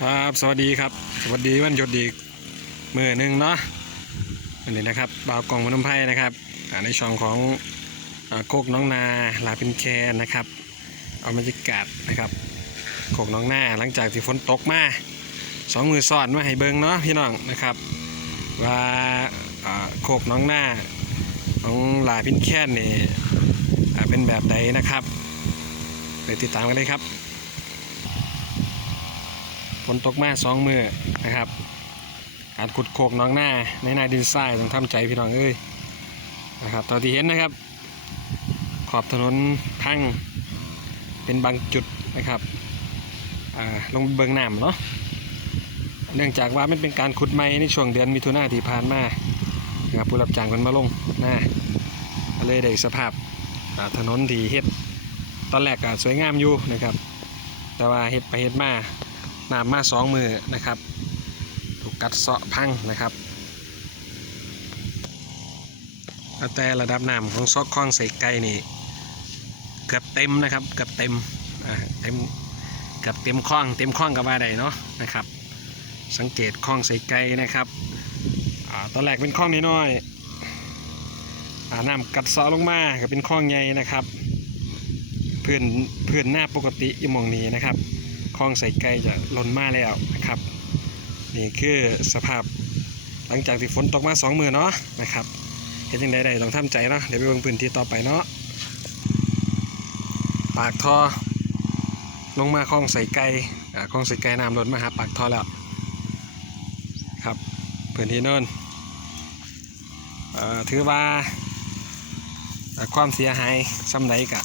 ครับสวัสดีครับ สวัสดีวันหยุดอีกมือหนึ่งเนาะวันนี้นะครับบ่าวกล่องพนมไพรนะครับในช่องของโคกน้องนาลาพินแคนนะครับ เอาบรรยากาศนะครับโคกน้องนาหลังจากที่ฝนตกมาสองมือสอดมาให้เบิงเนาะพี่น้องนะครับ ว่าโคกน้องนาของลาพินแคนนี่เป็นแบบใดนะครับไปติดตามกันเลยครับ ฝนตกมาสองมือนะครับ การขุดโคกน้องหน้าในนาดินทรายต้องทำใจพี่น้องเอ้ยนะครับตอนที่เห็นนะครับ ขอบถนนพังเป็นบางจุดนะครับลงเบิงน้ำเนาะเนื่องจากว่ามันเป็นการขุดไม้ในช่วงเดือนมิถุนาที่ผ่านมานะครับผู้รับจ้างคนมาลงน้าเลยได้สภาพถนนที่เฮ็ดตอนแรกก็สวยงามอยู่นะครับ แต่ว่าเฮ็ดไปเฮ็ดมา น้ำมาสองมือนะครับ ถูกกัดเซาะพังนะครับแต่ระดับน้ำของซอกคลองใส่ไก่นี่เกือบเต็มนะครับเกือบเต็มเต็มเกือบเต็มคลอง เต็มคลองกับว่าใดเนาะนะครับ สังเกตคลองใส่ไก่นะครับอตอนแรกเป็นคลองน้อยๆอ่าน้ำกัดเซาะลงมาก็เป็นคลองใหญ่นะครับพื้นพื้นหน้าปกติอยู่มองนี้นะครับ คลองใส่ไก่จะล้นมาแล้วนะครับ นี่คือสภาพหลังจากที่ฝนตกมาสองมือเนาะนะครับเห็นยังไงได้ต้องทำใจเนาะเดี๋ยวไปเบิ่งพื้นที่ต่อไปเนาะปากท่อลงมาคลองใส่ไก่คลองใส่ไก่น้ำล้นมาหาปากท่อแล้วครับพื้นที่โน่นเอ่อถือว่าความเสียหายซ้ำไหนกะ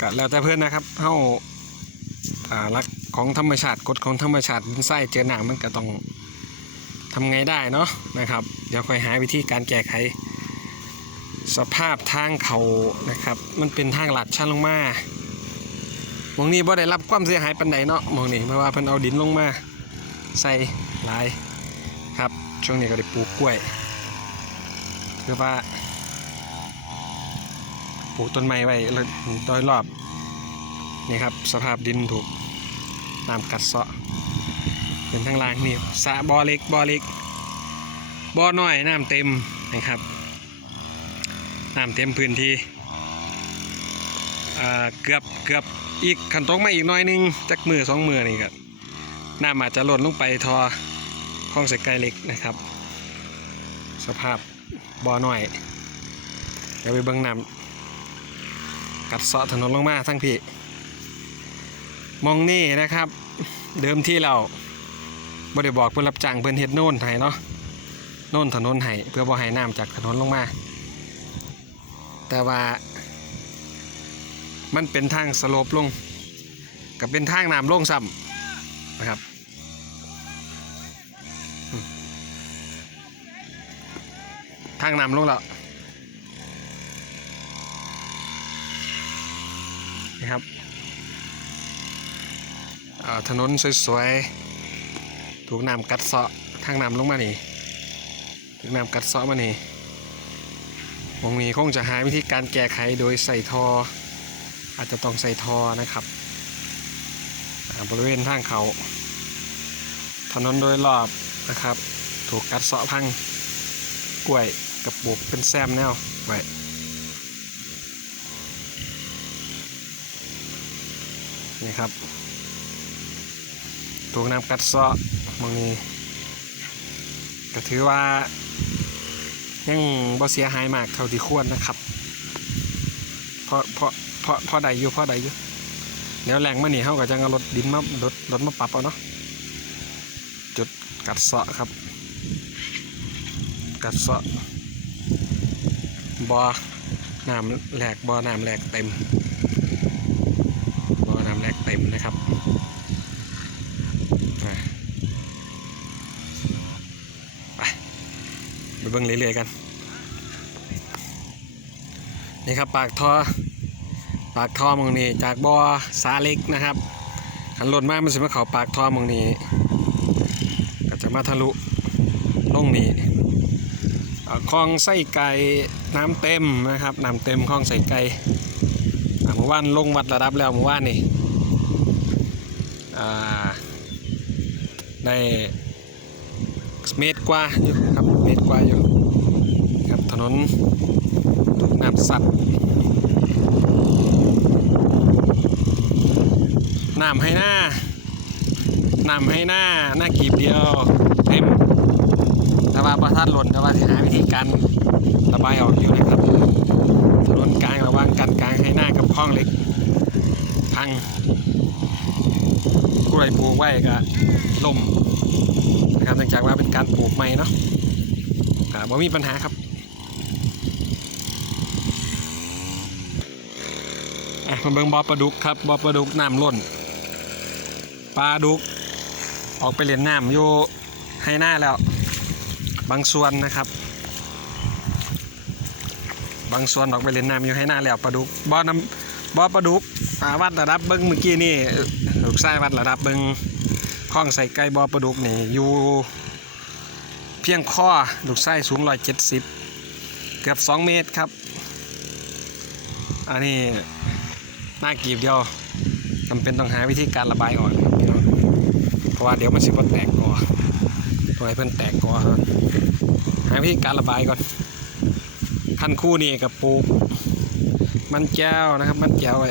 กะแล้วแต่เพื่อนนะครับเฮาอ่า รักของธรรมชาติกฎของธรรมชาติดินไส้เจอหนังมันก็ต้องทำไงได้เนาะนะครับ เดี๋ยวค่อยหาวิธีการแก้ไข สภาพทางเขานะครับ มันเป็นทางหลัดชันลงมามองนี้บ่ได้รับความเสียหายปันใดเนาะมองนี้เพราะว่าเพิ่นเอาดินลงมา ใส่ลายครับช่วงนี้ก็ได้ปลูกกล้วยคือว่าปลูกต้นไม้ไว้แล้วโดยรอบ นี่ครับสภาพดินถูกน้ำกัดเซาะเป็นทางล่างนี่สะบ่อเล็กบ่อเล็กบ่อน้อยน้ำเต็มนะครับน้ำเต็มพื้นที่เกือบเกือบอีกขันตกมาอีกน้อยนึงจักมือสองมือนี่ก็น้ำอาจจะหล่นลงไปทอคลองใส่ไกลเล็กนะครับ สภาพบ่อน้อย เดี๋ยวไปเบิ่งน้ำกัดเซาะถนนลงมาทั้งพี่ มองนี่นะครับ เดิมที่เราบ่ได้บอกเพื่อนรับจ้างเพื่อนเฮ็ดโน่นให้เนาะโน่นถนนให้เพื่อบ่ให้น้ำจากถนนลงมา แต่ว่า มันเป็นทางสโลปลงกับเป็นทางน้ำลงซ้ำนะครับทางน้ำลงแล้วนะครับ ถนนสวยๆ ถูกน้ำกัดเซาะทางน้ำลงมานี่ ถูกน้ำกัดเซาะมานี่วงนี้คงจะหาวิธีการแก้ไขโดยใส่ทอ อาจจะต้องใส่ทอนะครับ บริเวณทางเขา ถนนโดยรอบนะครับ ถูกกัดเซาะพังกล้วยกับปลูกเป็นแซมแนวไว้นี่ครับ ถูกน้ำกัดเซาะมองนี้ก็ถือว่า ยังบ่เสียหายมากเท่าที่ควรนะครับเพราะเพราะเพราะเพราะใดอยู่เพราะใดอยู่เดี๋ยวแรงมาหนีเขาก็จะเอารถดินมารถรถมาปรับเอาเนาะจุดกัดเซาะครับ กัดเซาะบ่อน้ำแหลกบ่อน้ำแหลกเต็มบ่อน้ำแหลกเต็มนะครับ อะไปไป เบิ่งเรื่อยๆกัน นี่ครับปากท่อปากท่อมองนี้จากบ่อสาเล็กนะครับขันหล่นมากมันสิมาเขาปากท่อมองนี้ก็จะมาทะลุลงนี้อ่าคลองไส้ไก่น้ำเต็มนะครับน้ำเต็มคลองใส่ไก่เมื่อวานลงวัดระดับแล้วเมื่อวานนี่อ่าได้เมตรกว่าอยู่ครับ มตรกว่าอยู่ครับถนนถูกน้ำซัดน้ำให้หน้าน้ำให้หน้าหน้ากีบเดียวเต็มแต่ว่าประทัดหล่นแต่ว่าหาวิธีการระบายออกอยู่นะครับถนนกลางระว่างกันกลางให้หน้ากับคลองเหล็กพังกล้วยปลูกไว้ก็ล่มนะครับเนื่องจากว่าเป็นการปลูกใหม่เนาะ อ่าบ่มีปัญหาครับอะมาเบิ่งบอปลาดุกครับบอปลาดุกน้ำล้นปลาดุก ออกไปเล่นน้ำอยู่ให้หน้าแล้ว บางส่วนนะครับ บางส่วนออกไปเล่นน้ำอยู่ให้หน้าแล้วปลาดุกบ่อน้ำบอปลาดุกวัดระดับเบิ้งเมื่อกี้นี่ลูกไส้วัดระดับเบิ้งข้องใส่ไก่บอปลาดุกนี่อยู่ เพียงข้อลูกไส้สูงร้อยเจ็ดสิบเกือบสองเมตรครับ อันนี้หน้ากีบเดียวจำเป็นต้องหาวิธีการระบายออกพี่น้องเพราะว่าเดี๋ยวมันสิบแตกก่อตัวให้เพิ่อนแตกก่อหาวิธีการระบายก่อนคันคู่นี่กับปลูกมันแก้วนะครับ มันแก้วไว้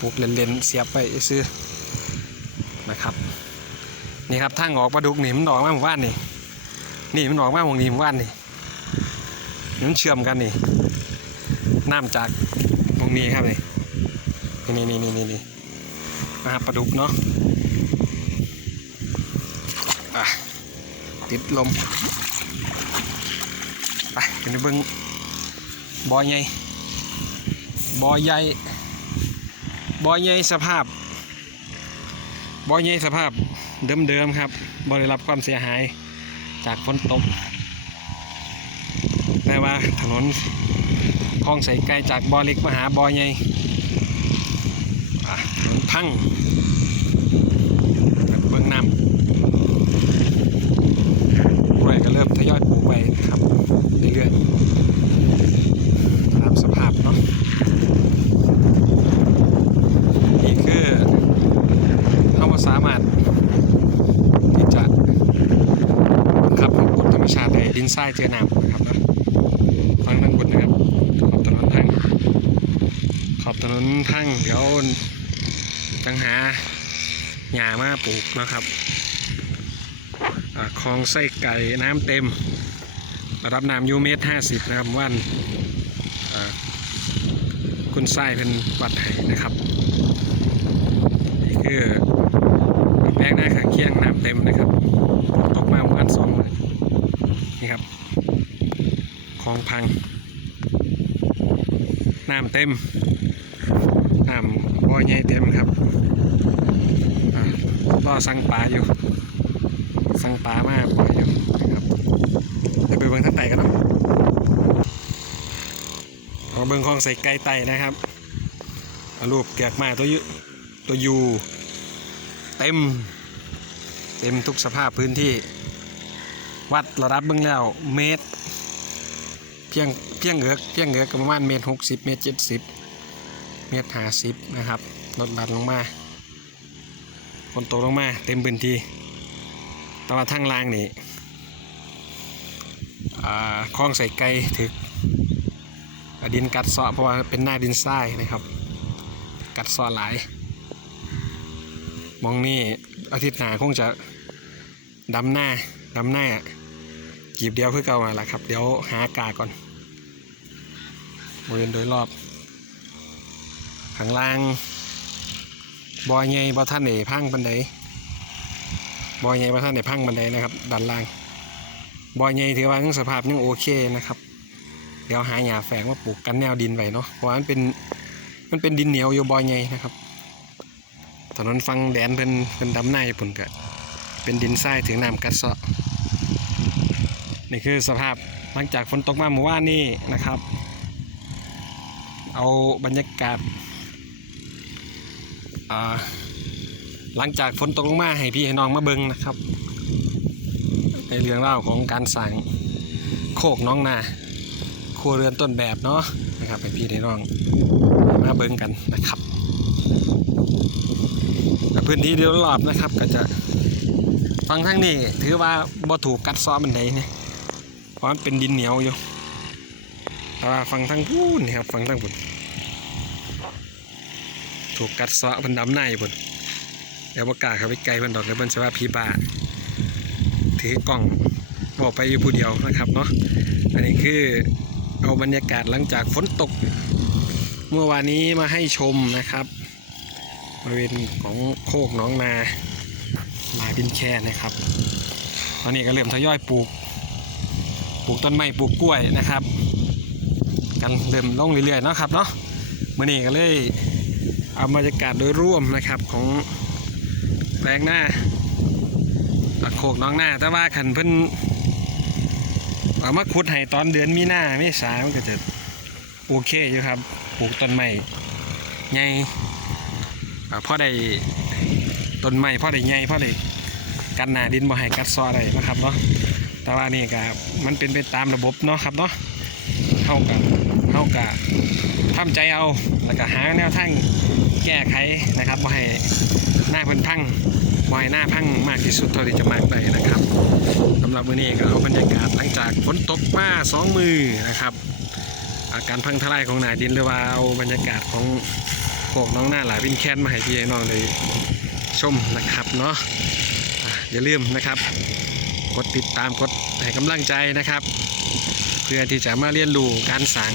ปลูกเลนๆเสียบไปซื้อนะครับนี่ครับทางออกปลาดุกหนี่มันออกมาหมู่บ้านนี่ นี่มันออกมาหมู่นี้มว่านนี่มันเชื่อมกันนี่น้ำจากตรงนี้ครับนี่นี่นี่นี่นี่นี่นะครับปลาดุกเนาะอะติดลมไปไปเบิ่งบ่อใหญ่บ่อใหญ่บ่อใหญ่สภาพบ่อใหญ่สภาพเดิมๆครับบ่ได้รับความเสียหาย จากฝนตกแต่ว่าถนนคลองใส่ไกลจากบอเล็กมาหาบอใหญ่ถนนพังเบื้องน้ำกล้วยก็เริ่มทยอยปลูกไปครับเรื่อยๆตามสภาพเนาะนี่คือ เขาบ่สามารถที่จะบังคับกฎธรรมชาติใน ดินทรายเจอน้ำนะครับนะฟังทางบนนะครับขอบถนนทางขอบถนนทางเดี๋ยวจังหาหญ้ามาปลูกนะครับคลองไส้ไก่น้ำเต็ม ระดับน้ำยูเมตรห้าสิบนะครับวันอ่าคุณไส้เป็นวัดไห้นะครับนี่คือแปลงหน้าขางเคียงน้ำเต็มนะครับ ตกมาประมาณสองมือ นี่ครับคลองพัง น้ำเต็ม น้ำบ่อใหญ่เต็มครับอ่ารอสั่งปลาอยู่ สั่งปลามากปล่อยอยู่นะครับเดี๋ยวไปเบิ่งท่านไต่กันเนาะขอเบิ่งคลองใส่ไก่ไต่นะครับเอารูปเกือกมาตัวยุตัวอยูเต็ม เต็มทุกสภาพพื้นที่ วัดระดับเบื้องแล้วเมตร เพียงเพียงเหลือกเพียงเหลือกประมาณเมตรหกสิบเมตรเจ็ดสิบเมตรห้าสิบนะครับลดบันลงมาฝนตกลงมาเต็มพื้นที่แต่ว่าทางล่างนี่อ่าคลองใส่ไก่ถึกอ่าดินกัดเซาะเพราะว่าเป็นหน้าดินทรายนะครับ กัดเซาะหลายมองนี่อาทิตย์หน้าคงจะดำหน้าดำหน้า กีบเดียวคือเก่ามาละครับ เดี๋ยวหากาก่อนบริเวณโดยรอบข้างล่างบอยใหญ่บ่ท่านเอ๋พังบันไดบอยใหญ่บ่ท่านเอ๋พังบันไดนะครับด้านล่างบอยใหญ่ถือว่ายังสภาพยังโอเคนะครับ เดี๋ยวหาหญ้าแฝงมาปลูกกันแนวดินไว้เนาะเพราะมันเป็นมันเป็นดินเหนียวอยู่บอยใหญ่นะครับถนนฟังแดนเป็นเป็นดำหน้าญี่ปุ่นก็เป็นดินทรายถึงน้ำกัดเซาะ นี่คือสภาพหลังจากฝนตกมาเมื่อวานนี้นะครับ เอาบรรยากาศาหลังจากฝนตกลงมาให้พี่ให้น้องมาเบิงนะครับ ในเรื่องเล่าของการสั่งโคกน้องนาครัวเรือนต้นแบบเนาะนะครับให้พี่ให้น้องมาเบิงกันนะครับพื้นที่โดยรอบนะครับก็จะฟังทั้งนี้ถือว่าบ่ถูกกัดซ้อมันใดนี่เพราะมันเป็นดินเหนียวอยู่แต่ว่าฟังทั้งพูนนี่ครับฟังทั้งพุ่นถูกกัดเซ้อมันดำในพุ่นเดี๋ยวประกาศเขาไปไกลมันดอกเดี๋ยวมันจะว่าพีบาถือกล่องบอกไปอยู่ผู้เดียวนะครับเนาะอันนี้คือเอาบรรยากาศหลังจากฝนตก เมื่อวานนี้มาให้ชมนะครับบริเวณของโคกหน้องนาลายบินแค่นะครับ ตอนนี้ก็เริ่มทยอยปลูก ลูกต้นไม้ปลูกกล้วยนะครับกันเริ่มลงเรื่อยๆเนาะครับเนาะเมื่อนี้ก็เลยเอาบรรยากาศโดยร่วมนะครับของแปลงหน้าอะโคกน้องหน้า แต่ว่าขันเพิ่นเอามาขุดให้ตอนเดือนมีนาเมษามันก็จะโอเคอยู่ครับปลูกต้นไม้ใหญ่อ่าพ่อได้ต้นไม้พ่อได้ใหญ่พ่อได้กันหนาดินบ่ให้กัดซออะได้นะครับเนาะ แต่ว่านี่ก็มันเป็นไปตามระบบเนาะครับเนาะเท่ากับเท่ากับทำใจเอาแล้วก็หาแนวทางแก้ไขนะครับบ่ให้หน้าเพิ่นพังบ่ให้หน้าพังมากที่สุดเท่าที่จะมากได้นะครับสำหรับมื้อนี้ก็เอาบรรยากาศหลังจากฝนตกมาสองมือนะครับ อาการพังทลายของหนาดินหรือว่าเอาบรรยากาศของโขกน้องหน้าหลายวินแคนมาให้พี่น้องเลยชมนะครับเนาะอย่าลืมนะครับ ดติดตามกดให้กำลังใจนะครับ เพื่อที่จะมาเรียนรู้การสั่ง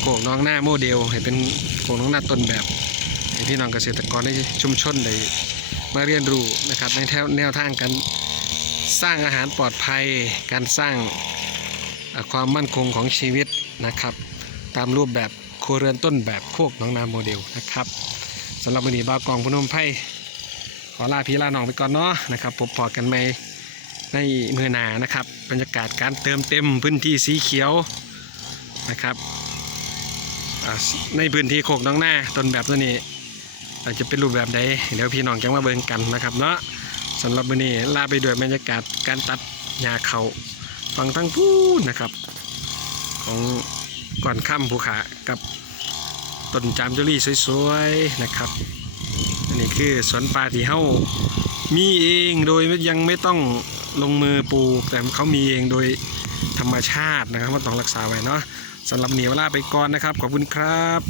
โขกน้องหน้าโมเดล ให้เป็นโขกน้องหน้าต้นแบบให้พี่น้องเกษตรกรในชุมชนได้มาเรียนรู้นะครับในแนวทางการสร้างอาหารปลอดภัย การสร้างความมั่นคงของชีวิตนะครับ ตามรูปแบบครัวเรือนต้นแบบโคกน้องนาโมเดลนะครับสำหรับวันนี้บ้ากองพนมไพ่ขอลาพี่ลาน้องไปก่อนเนาะนะครับพบพอกันใหม่ ในมือนานะครับบรรยากาศการเติมเต็มพื้นที่สีเขียวนะครับในพื้นที่โคกน้องนาต้นแบบตัวนี้อาจจะเป็นรูปแบบใดเดี๋ยวพี่น้องจังมาเบิ่งกันนะครับเนาะสำหรับวันนี้ลาไปด้วยบรรยากาศการตัดหญ้าเขาฟังทั้งพูนนะครับ ของก่อนค่ำภูขากับต้นจามจุลีสวยๆนะครับอันนี้คือสวนป่าที่เฮามีเองโดยยังไม่ต้อง ลงมือปลูกแต่เขามีเองโดยธรรมชาตินะครับมันต้องรักษาไว้เนาะสำหรับเหนียวลาไปก่อนนะครับ ขอบคุณครับ